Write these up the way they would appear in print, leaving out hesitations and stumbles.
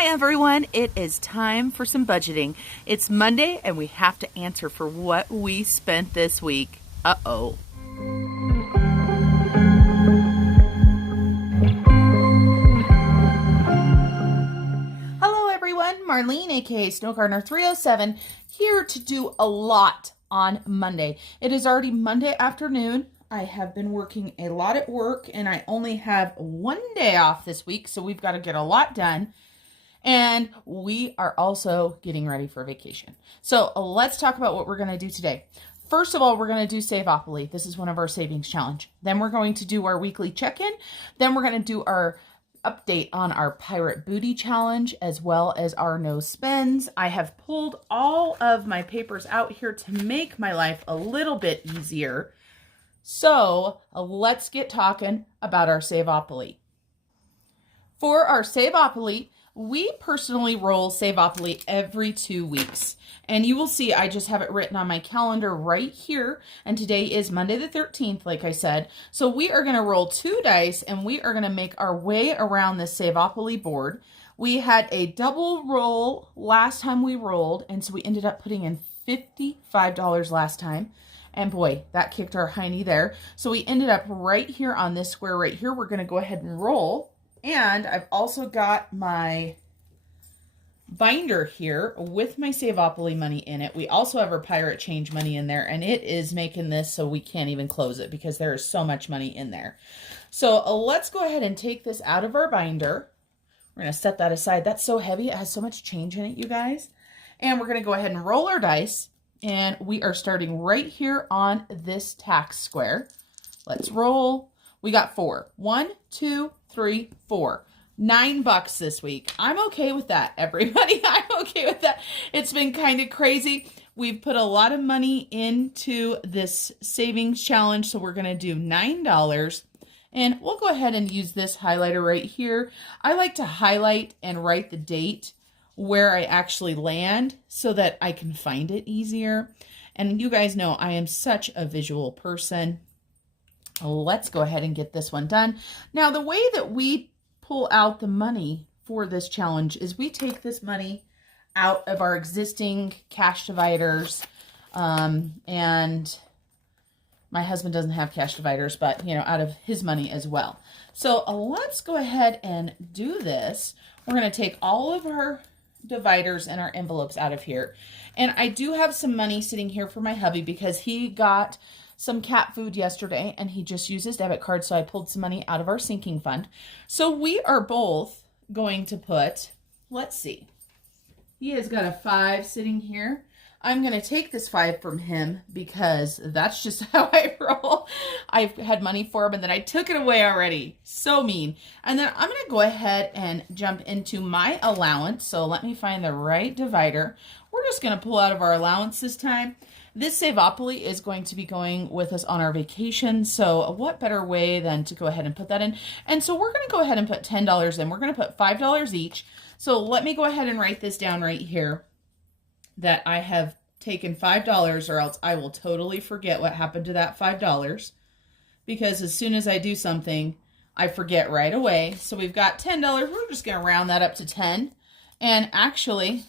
Hi everyone, it is time for some budgeting. It's Monday and we have to answer for what we spent this week. Uh-oh. Hello everyone, Marlene aka Snow Gardener 307 here to do a lot on Monday. It is already Monday afternoon. I have been working a lot at work and I only have one day off this week, so we've got to get a lot done. And we are also getting ready for vacation. So let's talk about what we're going to do today. First of all, we're going to do Savopoly. This is one of our savings challenge. Then we're going to do our weekly check-in. Then we're going to do our update on our Pirate Booty challenge, as well as our no spends. I have pulled all of my papers out here to make my life a little bit easier. So let's get talking about our Savopoly. For our Savopoly, we personally roll Savopoly every 2 weeks. And you will see I just have it written on my calendar right here. And today is Monday the 13th, like I said. So we are going to roll 2 dice and we are going to make our way around this Savopoly board. We had a double roll last time we rolled. And so we ended up putting in $55 last time. And boy, that kicked our hiney there. So we ended up right here on this square right here. We're going to go ahead and roll. And I've also got my binder here with my Savopoly money in it. We also have our pirate change money in there, and it is making this so we can't even close it because there is so much money in there. So let's go ahead and take this out of our binder. We're going to set that aside. That's so heavy. It has so much change in it, you guys. And we're going to go ahead and roll our dice, and we are starting right here on this tax square. Let's roll. We got 4. 1, 2, 3, 4. $9 this week. I'm okay with that, everybody. I'm okay with that. It's been kind of crazy. We've put a lot of money into this savings challenge, so we're going to do $9. And we'll go ahead and use this highlighter right here. I like to highlight and write the date where I actually land so that I can find it easier. And you guys know I am such a visual person. Let's go ahead and get this one done. Now, the way that we pull out the money for this challenge is we take this money out of our existing cash dividers. And my husband doesn't have cash dividers, but, you know, out of his money as well. So let's go ahead and do this. We're going to take all of our dividers and our envelopes out of here. And I do have some money sitting here for my hubby because he got some cat food yesterday and he just used his debit card, so I pulled some money out of our sinking fund. So we are both going to put, let's see, he has got a 5 sitting here. I'm going to take this 5 from him because that's just how I roll. I've had money for him and then I took it away already. So mean. And then I'm going to go ahead and jump into my allowance. So let me find the right divider. We're just going to pull out of our allowance this time. This Savopoly is going to be going with us on our vacation, so what better way than to go ahead and put that in? And so we're going to go ahead and put $10 in. We're going to put $5 each. So let me go ahead and write this down right here that I have taken $5, or else I will totally forget what happened to that $5, because as soon as I do something, I forget right away. So we've got $10. We're just going to round that up to 10. And actually,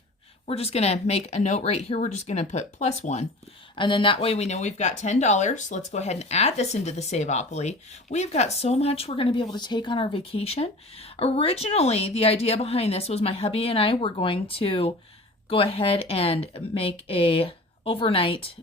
we're just going to make a note right here. We're just going to put +1. And then that way we know we've got $10. Let's go ahead and add this into the Savopoly. We've got so much we're going to be able to take on our vacation. Originally, the idea behind this was my hubby and I were going to go ahead and make a overnight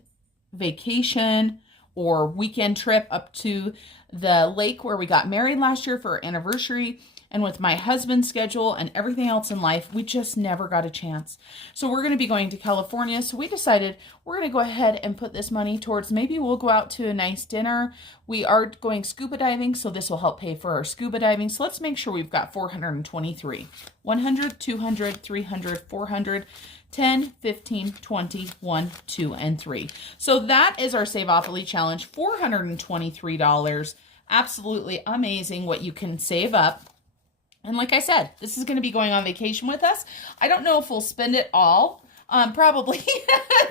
vacation or weekend trip up to the lake where we got married last year for our anniversary. And with my husband's schedule and everything else in life, we just never got a chance. So we're going to be going to California. So we decided we're going to go ahead and put this money towards, maybe we'll go out to a nice dinner. We are going scuba diving, so this will help pay for our scuba diving. So let's make sure we've got 423. 100, 200, 300, 400, 10, 15, 20, 1, 2, and 3. So that is our Savopoly challenge, $423. Absolutely amazing what you can save up. And like I said, this is going to be going on vacation with us. I don't know if we'll spend it all, probably,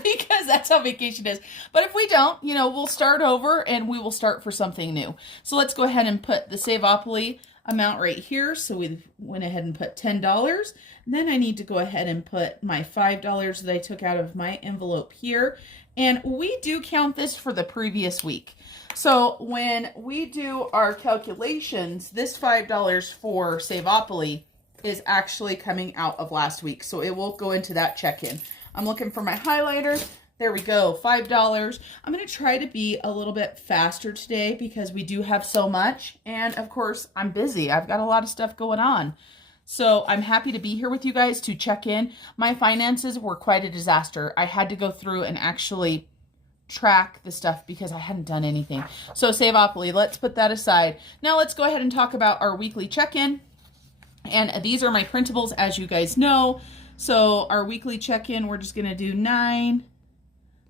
because that's how vacation is. But if we don't, you know, we'll start over and we will start for something new. So let's go ahead and put the Savopoly amount right here. So we went ahead and put $10. And then I need to go ahead and put my $5 that I took out of my envelope here. And we do count this for the previous week. So when we do our calculations, this $5 for Savopoly is actually coming out of last week. So it will go into that check-in. I'm looking for my highlighter. There we go, $5. I'm going to try to be a little bit faster today because we do have so much. And of course, I'm busy. I've got a lot of stuff going on. So I'm happy to be here with you guys to check in. My finances were quite a disaster. I had to go through and actually track the stuff because I hadn't done anything. So Savopoly, let's put that aside. Now let's go ahead and talk about our weekly check-in. And these are my printables, as you guys know. So our weekly check-in, we're just going to do 9,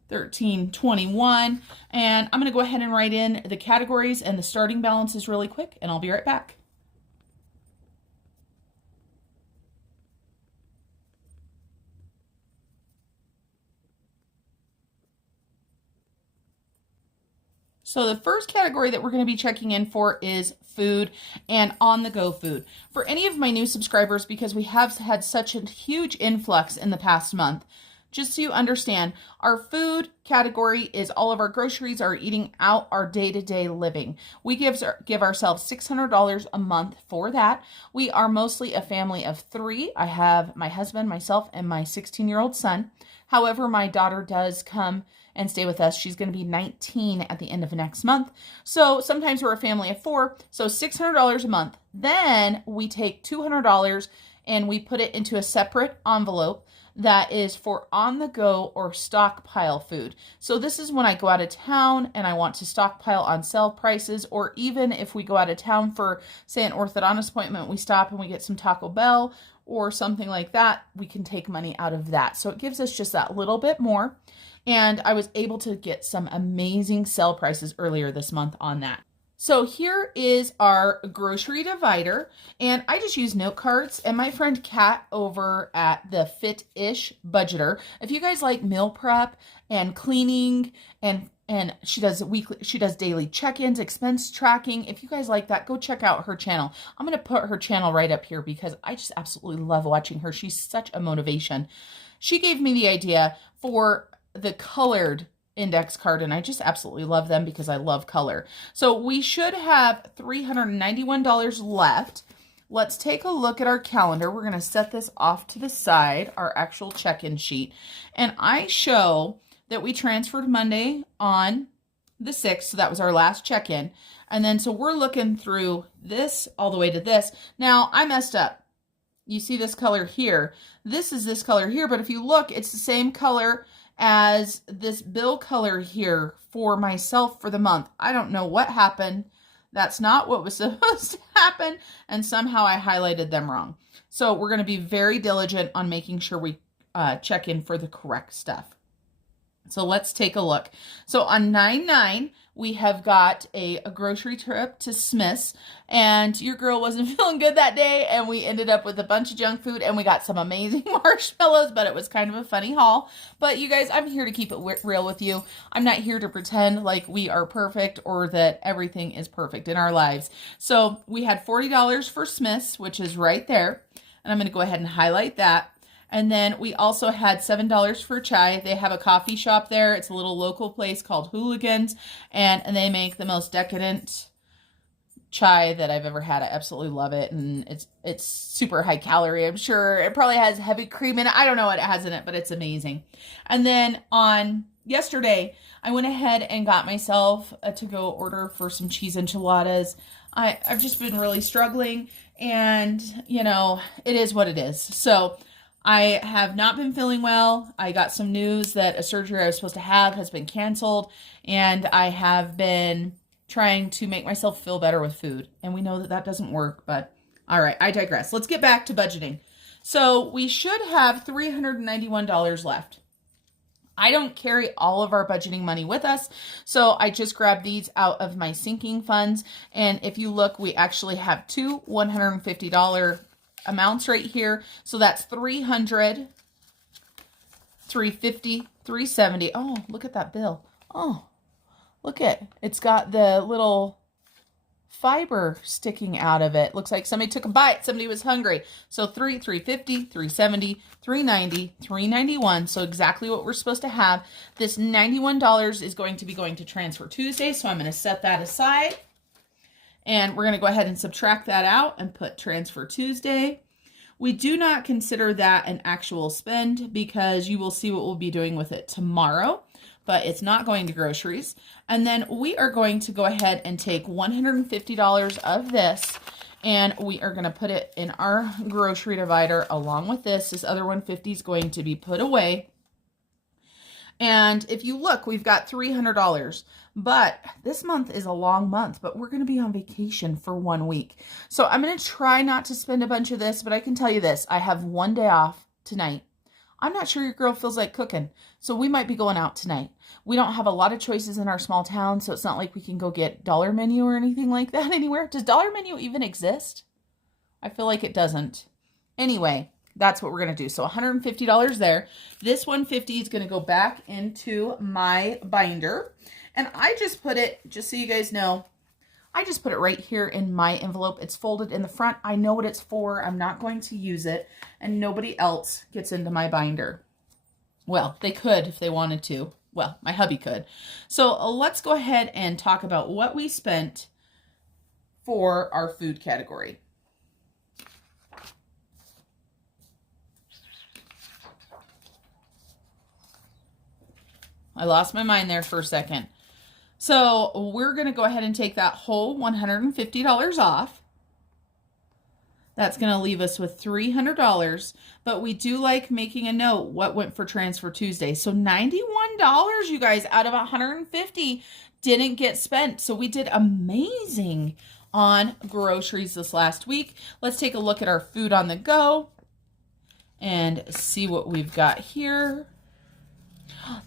13, 21. And I'm going to go ahead and write in the categories and the starting balances really quick, and I'll be right back. So the first category that we're going to be checking in for is food and on-the-go food. For any of my new subscribers, because we have had such a huge influx in the past month, just so you understand, our food category is all of our groceries, our eating out, our day-to-day living. We give ourselves $600 a month for that. We are mostly a family of 3. I have my husband, myself, and my 16-year-old son. However, my daughter does come and stay with us. She's going to be 19 at the end of next month. So sometimes we're a family of 4. So $600 a month. Then we take $200 and we put it into a separate envelope that is for on-the-go or stockpile food. So this is when I go out of town and I want to stockpile on sale prices, or even if we go out of town for, say, an orthodontist appointment, we stop and we get some Taco Bell or something like that, we can take money out of that. So it gives us just that little bit more. And I was able to get some amazing sale prices earlier this month on that. So here is our grocery divider, and I just use note cards, and my friend Kat over at the Fit-ish Budgeter, if you guys like meal prep and cleaning and she does daily check-ins, expense tracking. If you guys like that, go check out her channel. I'm going to put her channel right up here because I just absolutely love watching her. She's such a motivation. She gave me the idea for the colored index card, and I just absolutely love them because I love color. So we should have $391 left. Let's take a look at our calendar. We're going to set this off to the side, our actual check-in sheet. And I show that we transferred Monday on the 6th, so that was our last check-in. And then so we're looking through this all the way to this. Now, I messed up. You see this color here. This is this color here, but if you look, it's the same color as this bill color here for myself for the month. I don't know what happened. That's not what was supposed to happen, and somehow I highlighted them wrong. So we're going to be very diligent on making sure we check in for the correct stuff. So let's take a look. So on 9/9, we have got a grocery trip to Smith's, and your girl wasn't feeling good that day, and we ended up with a bunch of junk food, and we got some amazing marshmallows, but it was kind of a funny haul. But you guys, I'm here to keep it real with you. I'm not here to pretend like we are perfect or that everything is perfect in our lives. So we had $40 for Smith's, which is right there, and I'm going to go ahead and highlight that. And then we also had $7 for chai. They have a coffee shop there. It's a little local place called Hooligans, and they make the most decadent chai that I've ever had. I absolutely love it, and it's super high calorie, I'm sure. It probably has heavy cream in it. I don't know what it has in it, but it's amazing. And then on yesterday, I went ahead and got myself a to-go order for some cheese enchiladas. I've just been really struggling, and, you know, it is what it is. So I have not been feeling well. I got some news that a surgery I was supposed to have has been canceled, and I have been trying to make myself feel better with food. And we know that that doesn't work, but all right, I digress. Let's get back to budgeting. So we should have $391 left. I don't carry all of our budgeting money with us, so I just grabbed these out of my sinking funds. And if you look, we actually have two $150 amounts right here. So that's $300, $350, $370. Oh, look at that bill. Oh, look at, it's got the little fiber sticking out of it. Looks like somebody took a bite. Somebody was hungry. So $3.50, $3.70, $3.90, $3.91. So exactly what we're supposed to have. This $91 is going to be going to Transfer Tuesday. So I'm going to set that aside. And we're going to go ahead and subtract that out and put Transfer Tuesday. We do not consider that an actual spend because you will see what we'll be doing with it tomorrow, but it's not going to groceries. And then we are going to go ahead and take $150 of this and we are going to put it in our grocery divider along with this. This other $150 is going to be put away. And if you look, we've got $300, but this month is a long month, but we're going to be on vacation for 1 week. So I'm going to try not to spend a bunch of this, but I can tell you this, I have 1 day off tonight. I'm not sure your girl feels like cooking, so we might be going out tonight. We don't have a lot of choices in our small town, so it's not like we can go get Dollar Menu or anything like that anywhere. Does Dollar Menu even exist? I feel like it doesn't. Anyway, that's what we're going to do. So $150 there. This $150 is going to go back into my binder. And I just put it, just so you guys know, I just put it right here in my envelope. It's folded in the front. I know what it's for. I'm not going to use it. And nobody else gets into my binder. Well, they could if they wanted to. Well, my hubby could. So let's go ahead and talk about what we spent for our food category. I lost my mind there for a second. So we're going to go ahead and take that whole $150 off. That's going to leave us with $300, but we do like making a note what went for Transfer Tuesday. So $91, you guys, out of $150 didn't get spent. So we did amazing on groceries this last week. Let's take a look at our food on the go and see what we've got here.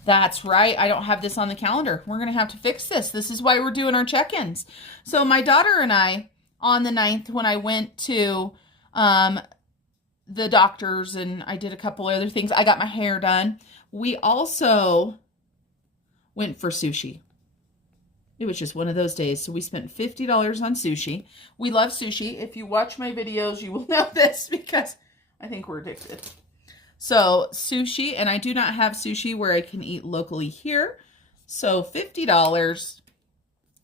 That's right. I don't have this on the calendar. We're going to have to fix this. This is why we're doing our check-ins. So my daughter and I, on the 9th, when I went to the doctor's and I did a couple other things, I got my hair done. We also went for sushi. It was just one of those days. So we spent $50 on sushi. We love sushi. If you watch my videos, you will know this because I think we're addicted. So sushi, and I do not have sushi where I can eat locally here. So $50.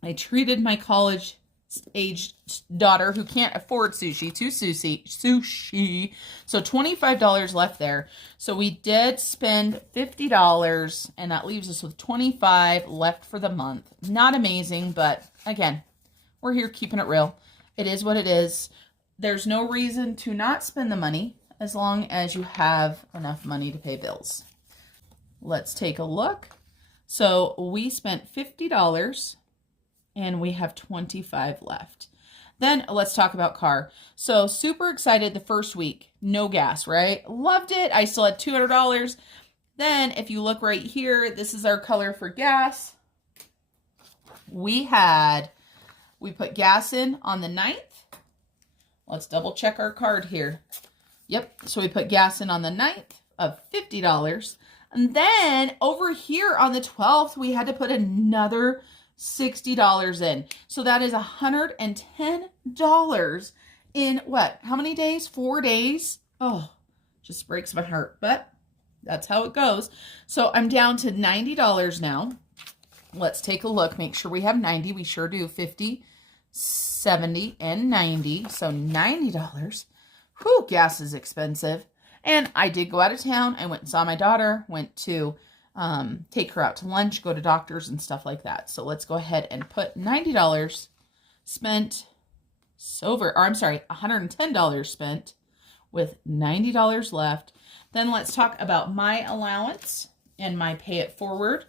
I treated my college-aged daughter who can't afford sushi to sushi. So $25 left there. So we did spend $50, and that leaves us with $25 left for the month. Not amazing, but again, we're here keeping it real. It is what it is. There's no reason to not spend the money as long as you have enough money to pay bills. Let's take a look. So we spent $50 and we have $25 left. Then let's talk about car. So super excited the first week. No gas, right? Loved it. I still had $200. Then if you look right here, this is our color for gas. We put gas in on the 9th. Let's double check our card here. Yep, so we put gas in on the 9th of $50. And then over here on the 12th, we had to put another $60 in. So that is $110 in what? How many days? 4 days? Oh, just breaks my heart, but that's how it goes. So I'm down to $90 now. Let's take a look. Make sure we have 90. We sure do. 50, 70, and 90. So $90. Whew, gas is expensive. And I did go out of town. I went and saw my daughter, went to take her out to lunch, go to doctors and stuff like that. So let's go ahead and put $90 spent $110 spent with $90 left. Then let's talk about my allowance and my pay it forward.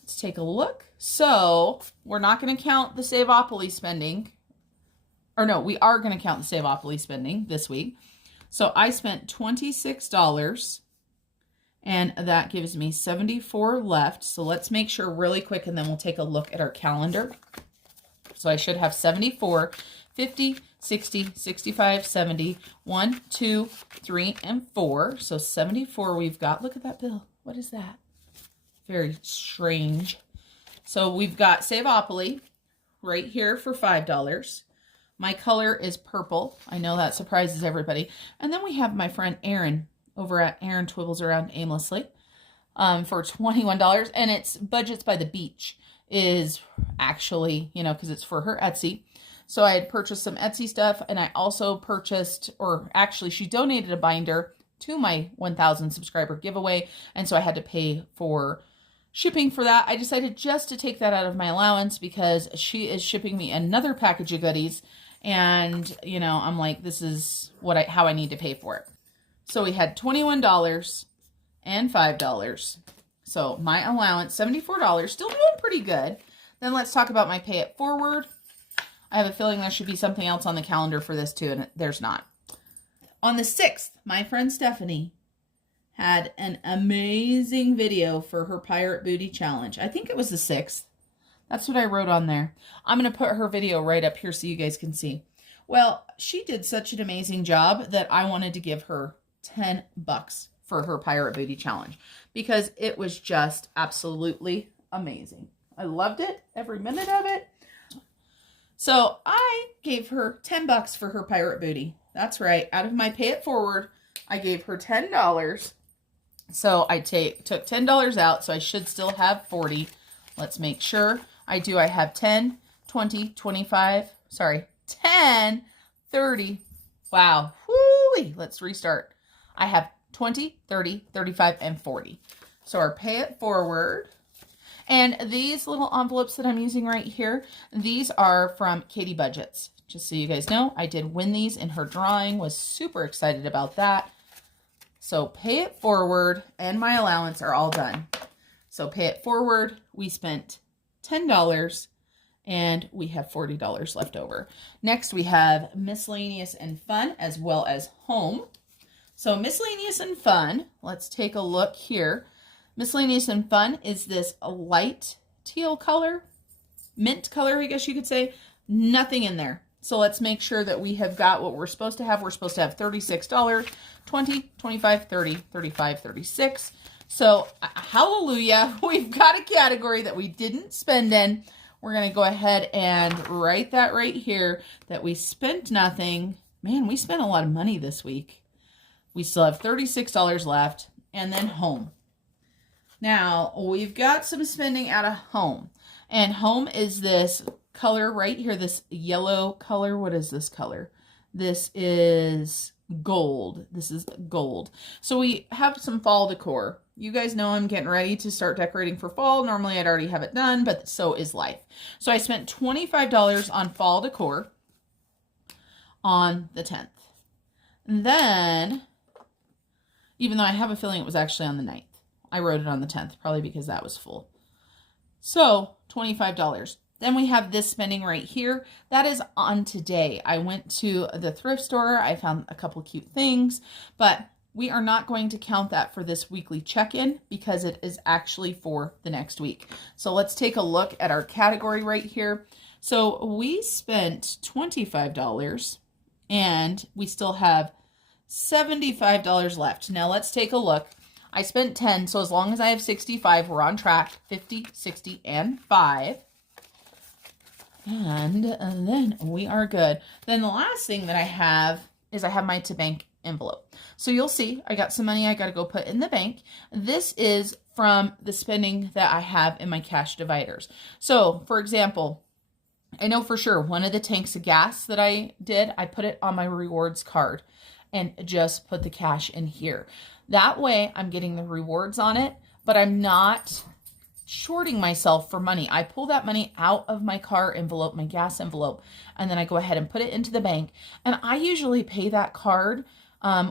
Let's take a look. So we're not going to count the Savopoly spending. Or no, we are going to count the Savopoly spending this week. So I spent $26, and that gives me $74 left. So let's make sure really quick, and then we'll take a look at our calendar. So I should have 74, 50, 60, 65, 70, 1, 2, 3, and 4. So 74 we've got. Look at that bill. What is that? Very strange. So we've got Savopoly. right here for $5. My color is purple. I know that surprises everybody. And then we have my friend Erin over at Erin Twibbles Around Aimlessly for $21. And it's Budgets by the Beach is actually, you know, because it's for her Etsy. So I had purchased some Etsy stuff, and I also purchased, or actually she donated a binder to my 1,000 subscriber giveaway. And so I had to pay for shipping for that. I decided just to take that out of my allowance because she is shipping me another package of goodies. And, you know, I'm like, this is how I need to pay for it. So we had $21 and $5. So my allowance, $74, still doing pretty good. Then let's talk about my pay it forward. I have a feeling there should be something else on the calendar for this too, and there's not. On the 6th, my friend Stephanie had an amazing video for her Pirate Booty Challenge. I think it was the 6th. That's what I wrote on there. I'm going to put her video right up here so you guys can see. Well, she did such an amazing job that I wanted to give her $10 for her Pirate Booty Challenge because it was just absolutely amazing. I loved it, every minute of it. So I gave her $10 for her Pirate Booty. That's right. Out of my pay it forward, I gave her $10. So I took $10 out, so I should still have 40. Let's make sure I do. I have 10, 20, 25, sorry, 10, 30. Wow. Whoo-wee. Let's restart. I have 20, 30, 35, and 40. So our pay it forward. And these little envelopes that I'm using right here, these are from Katii Budgets. Just so you guys know, I did win these in her drawing, was super excited about that. So pay it forward and my allowance are all done. So pay it forward, we spent $10 and we have $40 left over. Next we have miscellaneous and fun as well as home. So miscellaneous and fun, let's take a look here. Miscellaneous and fun is this light teal color, mint color, I guess you could say. Nothing in there. So let's make sure that we have got what we're supposed to have. We're supposed to have $36, 20, 25, 30, 35, 36. So hallelujah, we've got a category that we didn't spend in. We're going to go ahead and write that right here that we spent nothing. Man, we spent a lot of money this week. We still have $36 left. And then home. Now, we've got some spending out of home. And home is this color right here, this yellow color. What is this color? This is gold. This is gold. So we have some fall decor. You guys know I'm getting ready to start decorating for fall. Normally, I'd already have it done, but so is life. So I spent $25 on fall decor on the 10th. And then, even though I have a feeling it was actually on the 9th. I wrote it on the 10th, probably because that was full. So, $25. Then we have this spending right here. That is on today. I went to the thrift store. I found a couple cute things, but we are not going to count that for this weekly check-in because it is actually for the next week. So let's take a look at our category right here. So we spent $25 and we still have $75 left. Now let's take a look. I spent 10, so as long as I have 65, we're on track. 50, 60, and 5. And then we are good. Then the last thing that I have is I have my to bank envelope. So you'll see I got some money I got to go put in the bank. This is from the spending that I have in my cash dividers. So for example, I know for sure one of the tanks of gas that I did, I put it on my rewards card and just put the cash in here. That way I'm getting the rewards on it, but I'm not shorting myself for money. I pull that money out of my car envelope, my gas envelope, and then I go ahead and put it into the bank. And I usually pay that card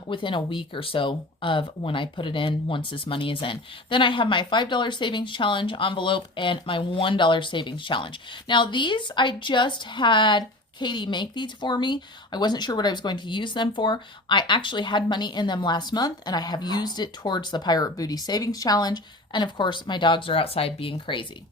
within a week or so of when I put it in once this money is in. Then I have my $5 savings challenge envelope and my $1 savings challenge. Now these I just had Katie make these for me. I wasn't sure what I was going to use them for. I actually had money in them last month and I have used it towards the Pirate Booty Savings Challenge. And of course, my dogs are outside being crazy.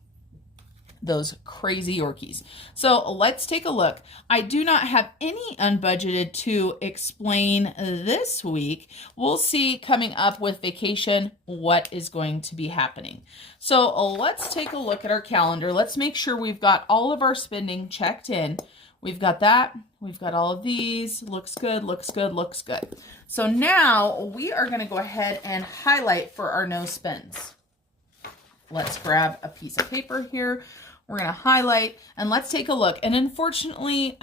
those crazy Yorkies. So let's take a look. I do not have any unbudgeted to explain this week. We'll see coming up with vacation what is going to be happening. So let's take a look at our calendar. Let's make sure we've got all of our spending checked in. We've got that. We've got all of these. Looks good, looks good, looks good. So now we are going to go ahead and highlight for our no spends. Let's grab a piece of paper here. We're going to highlight and let's take a look. And unfortunately,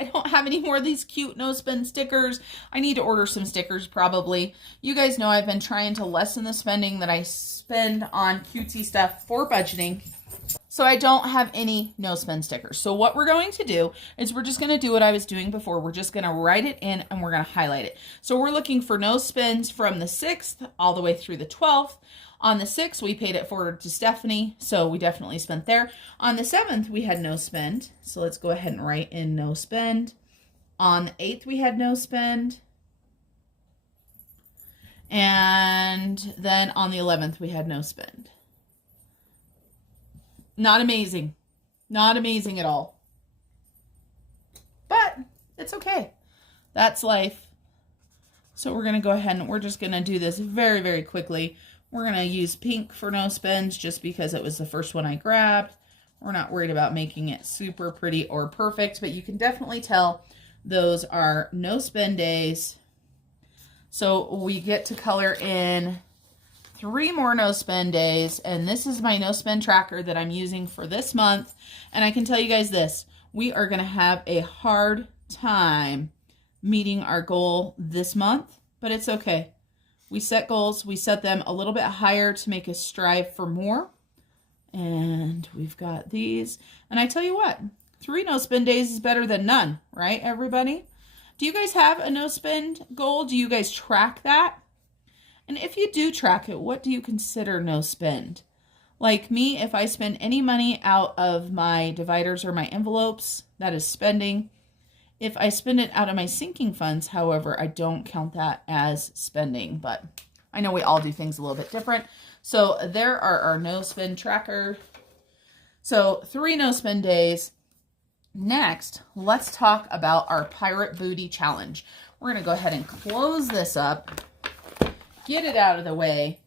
I don't have any more of these cute no spend stickers. I need to order some stickers probably. You guys know I've been trying to lessen the spending that I spend on cutesy stuff for budgeting. So I don't have any no spend stickers. So what we're going to do is we're just going to do what I was doing before. We're just going to write it in and we're going to highlight it. So we're looking for no spends from the 6th all the way through the 12th. On the 6th, we paid it forward to Stephanie, so we definitely spent there. On the 7th, we had no spend. So let's go ahead and write in no spend. On the 8th, we had no spend. And then on the 11th, we had no spend. Not amazing. Not amazing at all. But it's okay. That's life. So we're going to go ahead and we're just going to do this very, very quickly. We're going to use pink for no spends just because it was the first one I grabbed. We're not worried about making it super pretty or perfect, but you can definitely tell those are no spend days. So we get to color in 3 more no spend days, and this is my no spend tracker that I'm using for this month. And I can tell you guys this, we are going to have a hard time meeting our goal this month, but it's okay. We set goals, we set them a little bit higher to make us strive for more. And we've got these. And I tell you what, 3 no spend days is better than none, right, everybody? Do you guys have a no spend goal? Do you guys track that? And if you do track it, what do you consider no spend? Like me, if I spend any money out of my dividers or my envelopes, that is spending. If I spend it out of my sinking funds, however, I don't count that as spending, but I know we all do things a little bit different. So there are our no spend tracker. So 3 no spend days. Next, let's talk about our Pirate Booty Challenge. We're going to go ahead and close this up, get it out of the way,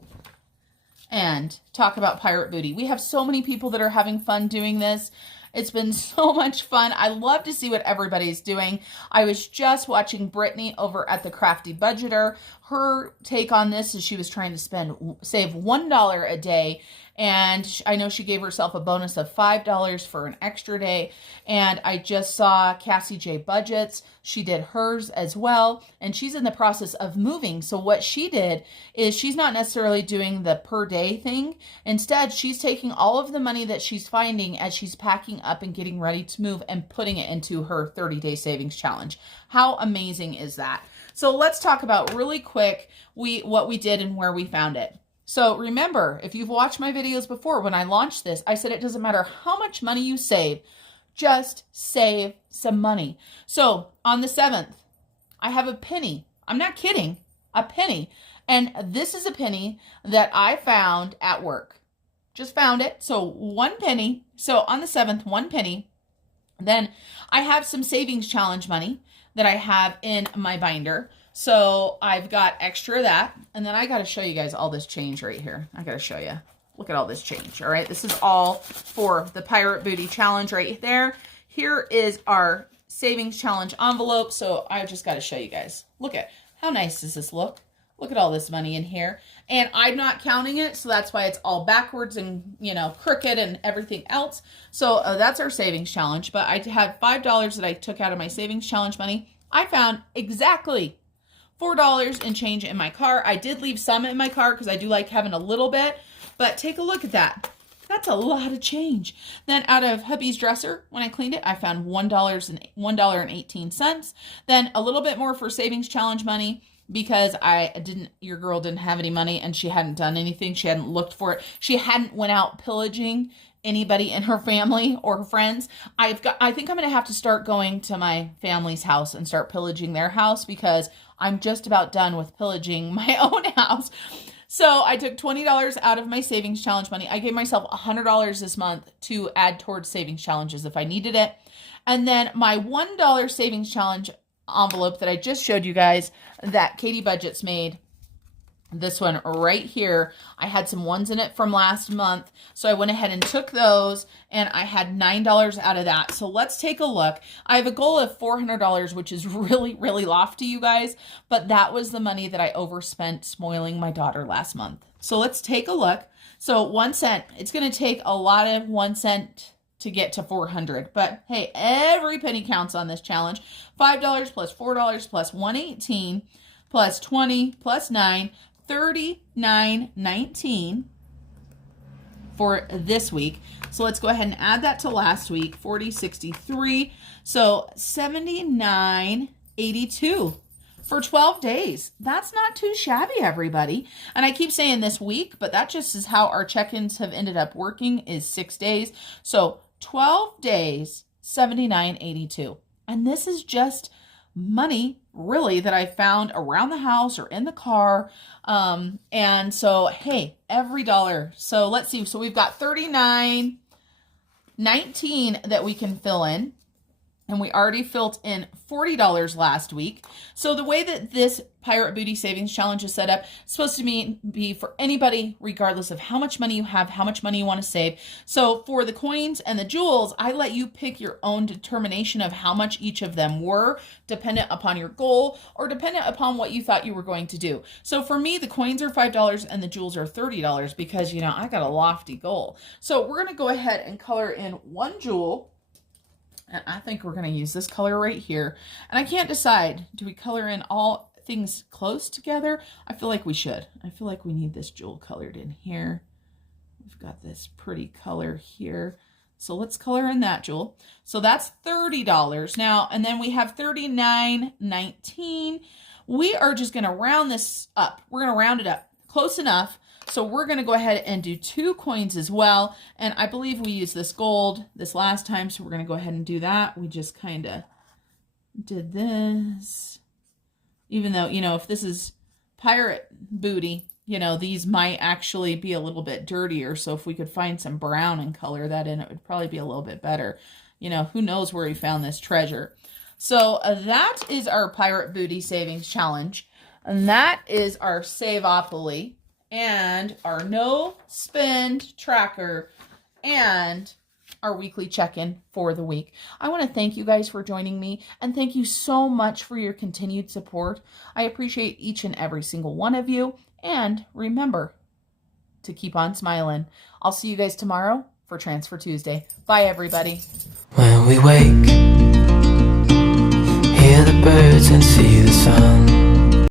and talk about Pirate Booty. We have so many people that are having fun doing this. It's been so much fun. I love to see what everybody's doing. I was just watching Brittany over at the Crafty Budgeter. Her take on this is she was trying to save $1 a day. And I know she gave herself a bonus of $5 for an extra day. And I just saw Cassie J Budgets. She did hers as well. And she's in the process of moving. So what she did is she's not necessarily doing the per day thing. Instead, she's taking all of the money that she's finding as she's packing up and getting ready to move and putting it into her 30-day savings challenge. How amazing is that? So let's talk about really quick what we did and where we found it. So remember, if you've watched my videos before, when I launched this, I said it doesn't matter how much money you save, just save some money. So on the 7th, I have a penny. I'm not kidding, a penny. And this is a penny that I found at work. Just found it. So 1 penny. So on the 7th, 1 penny. Then I have some savings challenge money that I have in my binder. So I've got extra of that. And then I got to show you guys all this change right here. I got to show you. Look at all this change. All right. This is all for the Pirate Booty Challenge right there. Here is our savings challenge envelope. So I just got to show you guys. Look at how nice does this look? Look at all this money in here. And I'm not counting it. So that's why it's all backwards and, you know, crooked and everything else. So that's our savings challenge. But I had $5 that I took out of my savings challenge money. I found exactly $4 and change in my car. I did leave some in my car because I do like having a little bit, but take a look at that. That's a lot of change. Then out of hubby's dresser, when I cleaned it, I found $1.18. Then a little bit more for savings challenge money because your girl didn't have any money and she hadn't done anything. She hadn't looked for it. She hadn't went out pillaging anybody in her family or her friends. I think I'm going to have to start going to my family's house and start pillaging their house because I'm just about done with pillaging my own house. So I took $20 out of my savings challenge money. I gave myself $100 this month to add towards savings challenges if I needed it. And then my $1 savings challenge envelope that I just showed you guys that Katii Budgets made, this one right here, I had some ones in it from last month. So I went ahead and took those and I had $9 out of that. So let's take a look. I have a goal of $400, which is really, really lofty, you guys, but that was the money that I overspent spoiling my daughter last month. So let's take a look. So 1 cent, it's going to take a lot of 1 cent to get to 400, but hey, every penny counts on this challenge. $5 plus $4 plus $118 plus 20 plus 9, $39.19 for this week. So let's go ahead and add that to last week, 40, 63. So $79.82 for 12 days. That's not too shabby, everybody. And I keep saying this week, but that just is how our check-ins have ended up working, is 6 days. So 12 days, $79.82. And this is just money really that I found around the house or in the car. And so, hey, every dollar. So let's see. So we've got $39.19 that we can fill in. And we already filled in $40 last week. So the way that this Pirate Booty Savings Challenge is set up, it's supposed to be for anybody, regardless of how much money you have, how much money you want to save. So for the coins and the jewels, I let you pick your own determination of how much each of them were, dependent upon your goal or dependent upon what you thought you were going to do. So for me, the coins are $5 and the jewels are $30 because, you know, I got a lofty goal. So we're going to go ahead and color in one jewel. And I think we're going to use this color right here. And I can't decide, do we color in all things close together? I feel like we should. I feel like we need this jewel colored in here. We've got this pretty color here. So let's color in that jewel. So that's $30 now. And then we have $39.19. We are just going to round this up. We're going to round it up close enough. So we're going to go ahead and do 2 coins as well. And I believe we used this gold this last time, so we're going to go ahead and do that. We just kind of did this. Even though, you know, if this is pirate booty, you know, these might actually be a little bit dirtier. So if we could find some brown and color that in, it would probably be a little bit better. You know, who knows where we found this treasure. So that is our Pirate Booty Savings Challenge. And that is our Savopoly and our no spend tracker and our weekly check-in for the week. I want to thank you guys for joining me and thank you so much for your continued support. I appreciate each and every single one of you, and remember to keep on smiling. I'll see you guys tomorrow for Transfer Tuesday. Bye, everybody. When we wake, hear the birds and see the sun.